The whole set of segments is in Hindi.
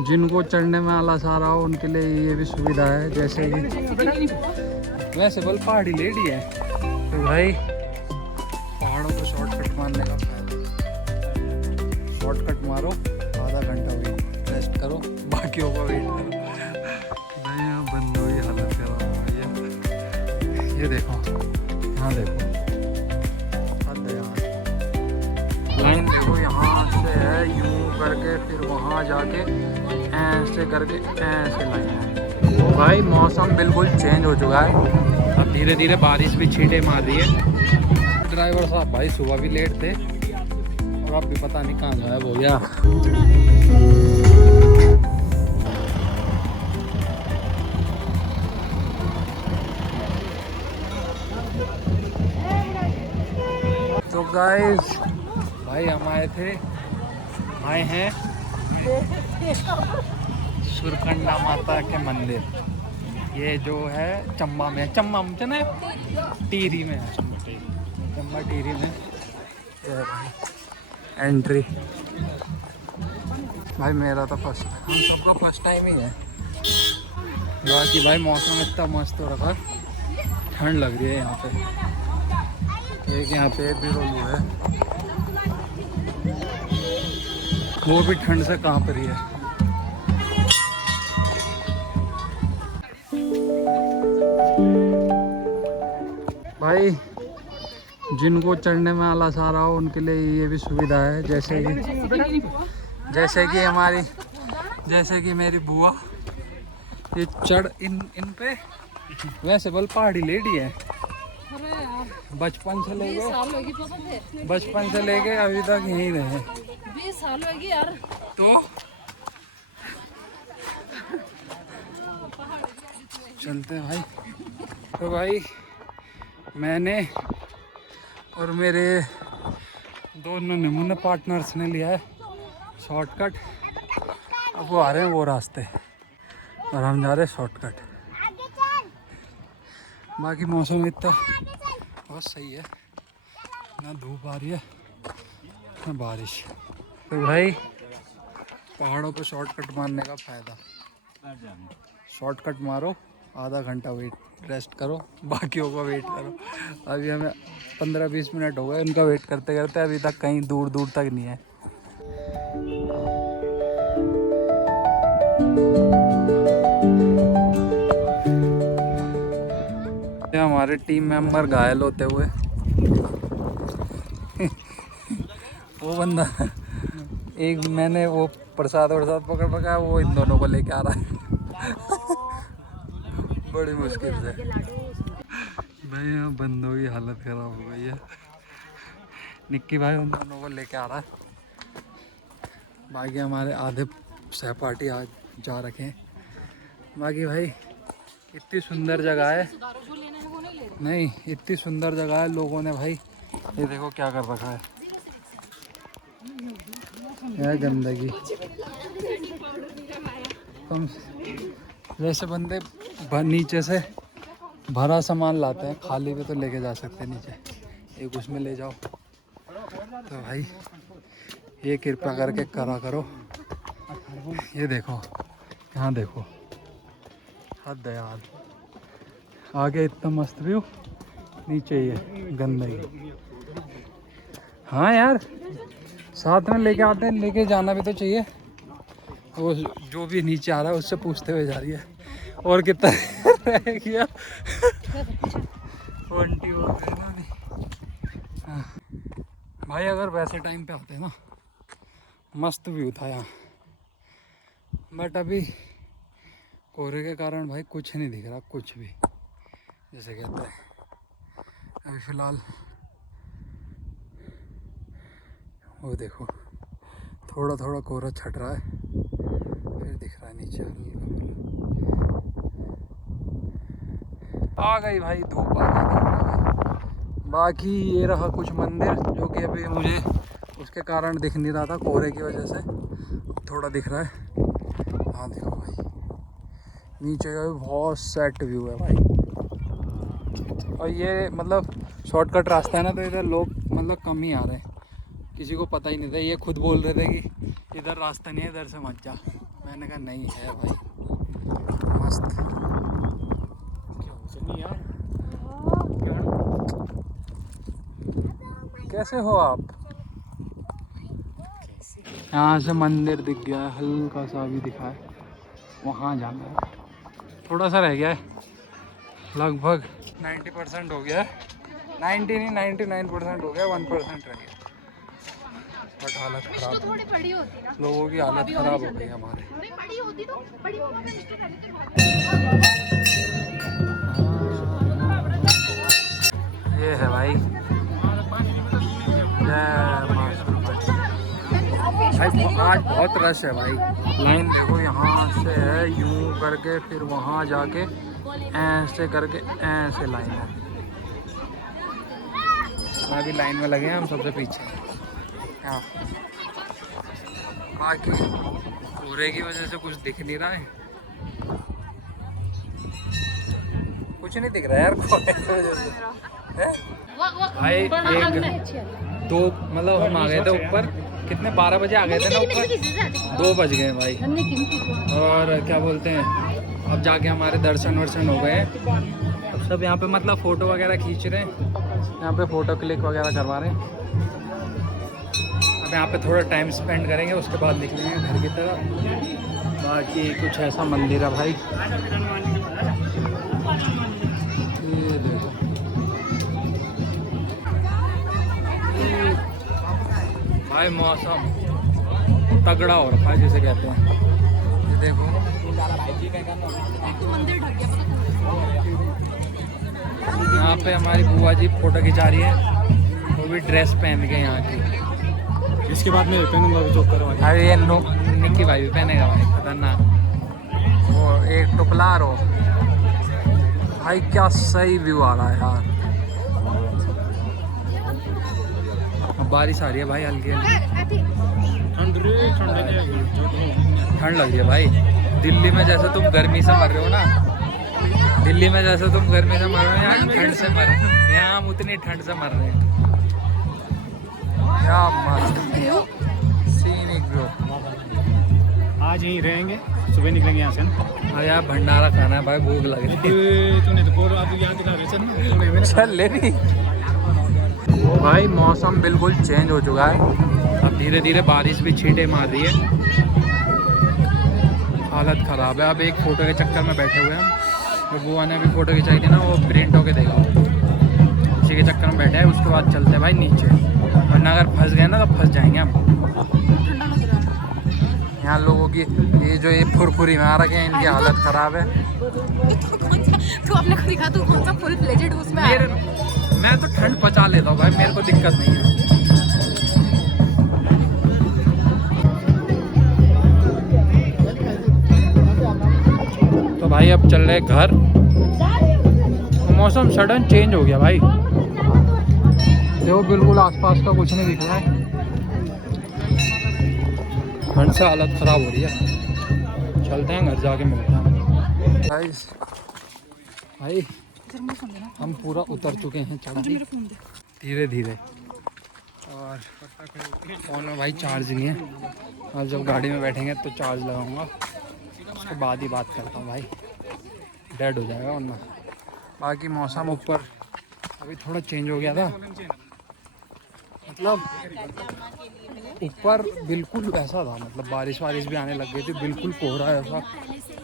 जिनको चढ़ने में आलस आ रहा हो उनके लिए ये भी सुविधा है। जैसे कि वैसे बल पहाड़ी लेडी है तो भाई पहाड़ों को शॉर्टकट मारने का फायदा। शॉर्टकट मारो, आधा घंटा वेट रेस्ट करो, बाकियों को वेट करो। भाई यहाँ बंदों की हालत खराब हो गई है। ये देखो, यहाँ देखो, हद है यार। लाइन देखो, यहाँ से है यूं करके फिर वहाँ जाके ऐसे करके ऐसे लाइन है। भाई मौसम बिल्कुल चेंज हो चुका है, अब धीरे धीरे बारिश भी छींटे मार रही है। ड्राइवर साहब भाई सुबह भी लेट थे और अब भी पता नहीं कहाँ गायब हो गया। तो गाइस भाई हम आए हैं सुरकंडा माता के मंदिर। ये जो है चंबा में ना टीरी में है, चंबा टीरी में एंट्री। भाई मेरा तो फर्स्ट, हम सबका फर्स्ट टाइम ही है। बाकी भाई मौसम इतना मस्त हो रखा, ठंड लग रही है यहाँ पे। एक यहाँ पे भी रोलू है, वो भी ठंड से कांप रही है। भाई जिनको चढ़ने में आलस आ रहा हो उनके लिए ये भी सुविधा है। जैसे कि मेरी बुआ ये चढ़ इन पे वैसे बल पहाड़ी लेडी है। बचपन से लेके अभी तक यहीं रहे। 20 साल होगी यार। तो चलते हैं भाई। तो भाई मैंने और मेरे दोनों नमूने पार्टनर्स ने लिया है शॉर्टकट। अब वो आ रहे हैं वो रास्ते और हम जा रहे हैं शॉर्टकट। बाकी मौसम इतना बहुत सही है, ना धूप आ रही है ना बारिश। तो भाई पहाड़ों पे शॉर्टकट मारने का फ़ायदा। शॉर्टकट मारो, आधा घंटा वेट रेस्ट करो, बाकियों का वेट करो। अभी हमें 15-20 मिनट हो गए उनका वेट करते करते, अभी तक कहीं दूर दूर तक नहीं है। हमारे टीम मेंबर घायल होते हुए वो बंदा एक मैंने वो प्रसाद पकड़ रखा है, वो इन दोनों को लेके आ रहा है बड़ी मुश्किल से। भाई यहाँ बंदों की हालत खराब हो गई है। निक्की भाई उन दोनों को लेके आ रहा है। बाकी हमारे आधे सहपाठी आज जा रखे हैं। बाकी भाई इतनी सुंदर जगह है, नहीं इतनी सुंदर जगह है। लोगों ने भाई ये देखो क्या कर रखा है, यह गंदगी। कम वैसे बंदे नीचे से भरा सामान लाते हैं, खाली भी तो लेके जा सकते हैं नीचे, एक उसमें ले जाओ। तो भाई ये कृपया करके करा करो। ये देखो, यहाँ देखो, हद है यार। आगे इतना मस्त व्यू, नीचे ये गंदगी। हाँ यार साथ में लेके आते हैं, लेके जाना भी तो चाहिए। वो जो भी नीचे आ रहा है उससे पूछते हुए जा रही है और कितना रह गया 20 हो गए ना। हाँ। भाई अगर वैसे टाइम पे आते ना मस्त व्यू था यहाँ, बट अभी कोहरे के कारण भाई कुछ नहीं दिख रहा, कुछ भी जैसे कहते हैं। अभी फ़िलहाल वो देखो थोड़ा थोड़ा कोहरा छट रहा है, फिर दिख रहा है नीचे आ गई भाई धूप आ गई। बाकी ये रहा कुछ मंदिर जो कि अभी मुझे उसके कारण दिख नहीं रहा था, कोहरे की वजह से थोड़ा दिख रहा है। हाँ देखो भाई नीचे का भी बहुत सेट व्यू है भाई। और ये मतलब शॉर्टकट रास्ता है ना, तो इधर लोग मतलब कम ही आ रहे हैं, किसी को पता ही नहीं था। ये खुद बोल रहे थे कि इधर रास्ता नहीं है, इधर से मत जा। मैंने कहा नहीं है भाई, मस्त। यार कैसे हो आप? यहाँ से मंदिर दिख गया है, हल्का सा भी दिखा है, वहाँ जाना है। थोड़ा सा रह गया है, लगभग 90% हो गया है। 90 नहीं 99% हो गया, 1% रह गया। बट हालत खराब है, थोड़ी बड़ी होती ना, लोगों की हालत खराब हो गई हमारे। बड़ी होती तो बड़ी मम्मा का रिश्ता पहले तो ये है भाई, भाई आज बहुत रश है भाई। लाइन देखो, यहाँ से है यूं करके, फिर वहाँ जाके ऐसे करके ऐसे लाइन है। अभी लाइन में लगे हैं हम, सबसे पीछे हैं। बाकी कोहरे की वजह से कुछ दिख नहीं रहा है, कुछ नहीं दिख रहा है यार कोहरे की वजह से। हैं? भाई एक दो मतलब हम आ गए थे ऊपर, कितने 12 बजे आ गए थे ना ऊपर, 2 बज गए भाई। और क्या बोलते हैं, अब जाके हमारे दर्शन वर्शन हो गए। अब सब यहाँ पे मतलब फ़ोटो वगैरह खींच रहे हैं, यहाँ पे फ़ोटो क्लिक वगैरह करवा रहे हैं। अब यहाँ पे थोड़ा टाइम स्पेंड करेंगे, उसके बाद निकलेंगे घर की तरफ। बाकी कुछ ऐसा मंदिर है भाई, ये देखो। भाई मौसम तगड़ा हो रखा है जिसे कहते हैं, ये देखो। यहाँ पे हमारी बुआ जी फोटो खिंचा रही है, वो भी ड्रेस पहन के यहाँ की। इसके बाद मैं पहनूंगा वो चौक करवा। अरे ये निक्की भाई भी पहनेगा भाई, खतरनाक। वो एक टुकलार हो भाई, क्या सही व्यू आ रहा है यार। बारिश आ रही है भाई, हल्की हल्की ठंड लग रही है भाई। दिल्ली में जैसे तुम गर्मी से मर रहे हो ना, दिल्ली में जैसे तुम गर्मी से मर रहे हो, यहाँ ठंड से मर रहे हो। यहाँ हम उतनी ठंड से मर रहे हैं। क्या मस्त सीनिक व्यू। आज यहीं रहेंगे, सुबह निकलेंगे यहाँ से ना। हाँ यार भंडारा खाना है भाई, भूख लग रही है। तूने तो बोल अब यहाँ दिखा रहे चल ना। चल ले ली। भाई मौसम बिल्कुल चेंज हो चुका है, अब धीरे धीरे बारिश भी छींटे मार रही है। हालत ख़राब है। अब एक फ़ोटो के चक्कर में बैठे हुए हैं हम, तो बुआ ने भी फ़ोटो खिंचाई थी ना, वो प्रिंट होके देगा, उसी के चक्कर में बैठे हैं। उसके बाद चलते हैं भाई नीचे, वरना अगर फंस गए ना तो फंस जाएंगे हम। यहाँ लोगों की ये फुरफुरी में आ रखे हैं, इनकी हालत ख़राब है। तू अपने को दिखा, तू कौन सा फुल फ्लेजेड उसमें मैं तो ठंड पचा लेता हूँ भाई, मेरे को दिक्कत नहीं है। तो भाई अब चल रहे घर। मौसम सडन चेंज हो गया भाई, देखो बिल्कुल आसपास का कुछ नहीं दिख रहा है, ठंड से हालत ख़राब हो रही है। चलते हैं घर, जाके मिलते हैं भाई। हम पूरा उतर चुके हैं चढ़ाई, धीरे धीरे। और फ़ोन में भाई चार्ज नहीं है, और जब गाड़ी में बैठेंगे तो चार्ज लगाऊंगा, उसके बाद ही बात करता हूँ भाई, डेड हो जाएगा वरना। बाकी मौसम ऊपर अभी थोड़ा चेंज हो गया था, मतलब ऊपर बिल्कुल ऐसा था, मतलब बारिश भी आने लग गई थी, बिल्कुल कोहरा ऐसा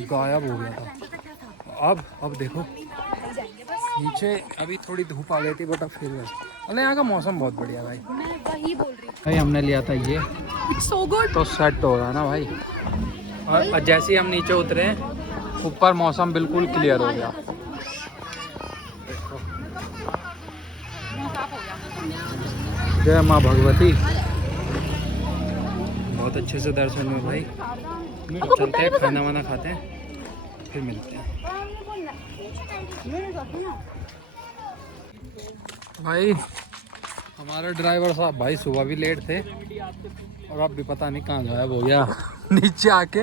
गायब हो गया था। अब देखो नीचे अभी थोड़ी धूप आ गई थी, बट अब फिर वैसे मतलब यहाँ का मौसम बहुत बढ़िया भाई। वही बोल रही भाई हमने लिया था ये, सो गुड। तो सेट हो रहा है ना भाई। और जैसे ही हम नीचे उतरे, ऊपर मौसम बिल्कुल क्लियर हो गया। जय माँ भगवती, बहुत अच्छे से दर्शन हुए भाई। चलते हैं, खाना वाना खाते हैं, फिर मिलते हैं भाई। हमारे ड्राइवर साहब भाई सुबह भी लेट थे, और अब भी पता नहीं कहाँ गायब हो गया। नीचे आके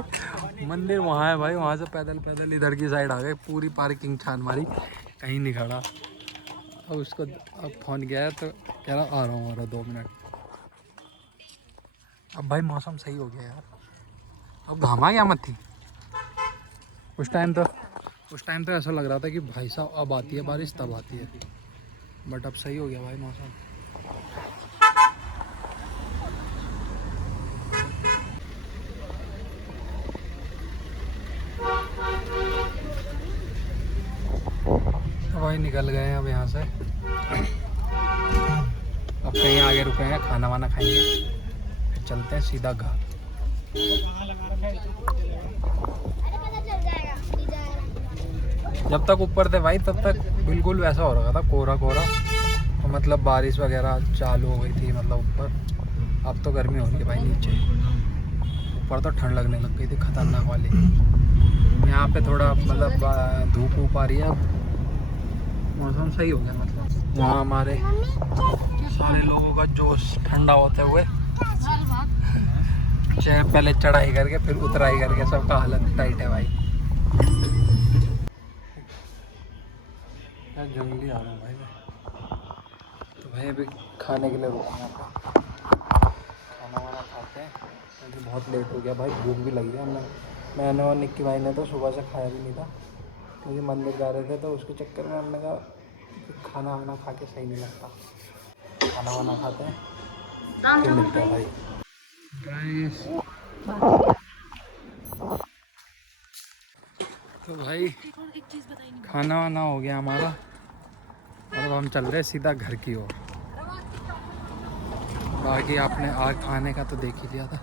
मंदिर वहाँ है भाई, वहाँ से पैदल इधर की साइड आ गए, पूरी पार्किंग छान मारी, कहीं नहीं खड़ा। अब उसको अब फ़ोन किया है तो कह रहा आ रहा हूँ 2 मिनट। अब भाई मौसम सही हो गया यार, अब घामा क्या मत थी उस टाइम तो ऐसा लग रहा था कि भाई साहब अब आती है बारिश तब आती है, बट अब सही हो गया भाई मौसम। तो भाई निकल गए हैं अब यहाँ से, अब कहीं आगे रुके हैं, खाना वाना खाएंगे, फिर चलते हैं सीधा घर। जब तक ऊपर थे भाई तब तक बिल्कुल वैसा हो रहा था, कोहरा कोहरा, तो मतलब बारिश वगैरह चालू हो गई थी मतलब ऊपर। अब तो गर्मी हो रही है भाई नीचे, ऊपर तो ठंड लगने लग गई थी खतरनाक वाली। यहाँ पे थोड़ा मतलब धूप ऊप आ रही है, अब मौसम सही हो गया। मतलब यहाँ हमारे सारे लोगों का जोश ठंडा होते हुए, चाहे पहले चढ़ाई करके फिर उतराई करके सबका हालत टाइट है भाई। क्या जंगली आ रहा है भाई मैं। तो भाई अभी खाने के लिए रुका यहाँ पे, खाना वाना खाते हैं क्योंकि बहुत लेट हो गया भाई, भूख भी लगी है। मैंने और निक्की भाई ने तो सुबह से खाया भी नहीं था क्योंकि मंदिर जा रहे थे, तो उसके चक्कर में हमने कहा खाना वाना खा के सही नहीं लगता, खाना वाना खाते हैं फिर मिलते हैं भाई। तो भाई खाना वाना हो गया हमारा और अब हम चल रहे हैं सीधा घर की ओर। बाकी आपने आग खाने का तो देख ही लिया था,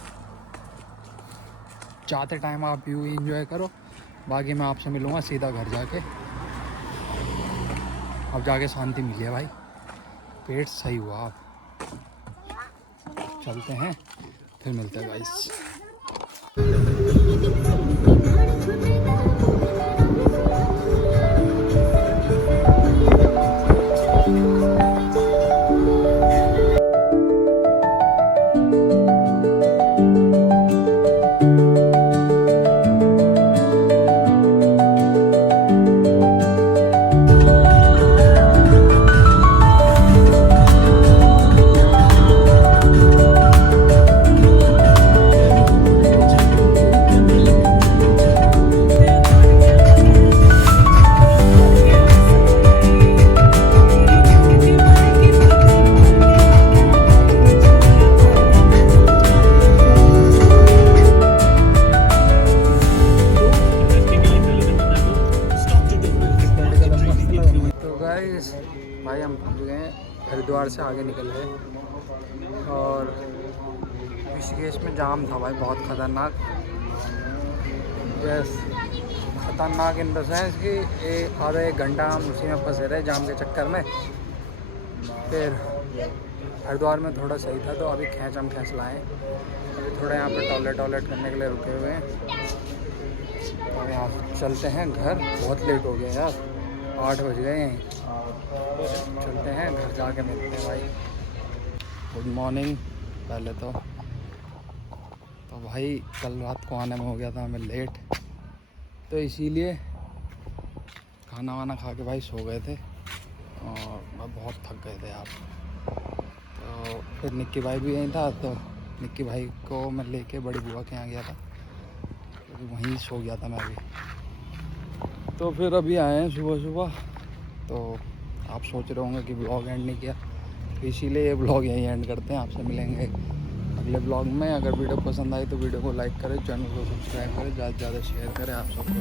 चाहते टाइम आप व्यू ही इंजॉय करो। बाकी मैं आपसे मिलूँगा सीधा घर जाके, अब जाके शांति मिली है भाई, पेट सही हुआ। आप चलते हैं फिर मिलते हैं गाइस। भाई हम पहुँच गए हैं, हरिद्वार से आगे निकल गए और ऋषिकेश में जाम था भाई बहुत ख़तरनाक। यस, ख़तरनाक इन द सेंस कि आधा एक घंटा हम उसी में फंसे रहे जाम के चक्कर में। फिर हरिद्वार में थोड़ा सही था, तो अभी खींच लाए, अभी थोड़ा यहाँ पे टॉयलेट करने के लिए रुके हुए हैं और यहाँ चलते हैं घर। बहुत लेट हो गया यार, 8 बज गए हैं, चलते हैं घर जाके मिलते हैं भाई। Good morning. पहले तो भाई कल रात को आने में हो गया था हमें लेट, तो इसीलिए खाना वाना खा के भाई सो गए थे और बहुत थक गए थे यार। तो फिर निक्की भाई भी यहीं था, तो निक्की भाई को मैं लेके बड़ी बुआ के यहाँ गया था, तो वहीं सो गया था मैं भी। तो फिर अभी आए हैं सुबह। तो आप सोच रहे होंगे कि ब्लॉग एंड नहीं किया, तो इसीलिए ये ब्लॉग यहीं एंड करते हैं। आपसे मिलेंगे अगले ब्लॉग में। अगर वीडियो पसंद आई तो वीडियो को लाइक करें, चैनल को सब्सक्राइब करें, ज़्यादा से ज़्यादा शेयर करें। आप सबको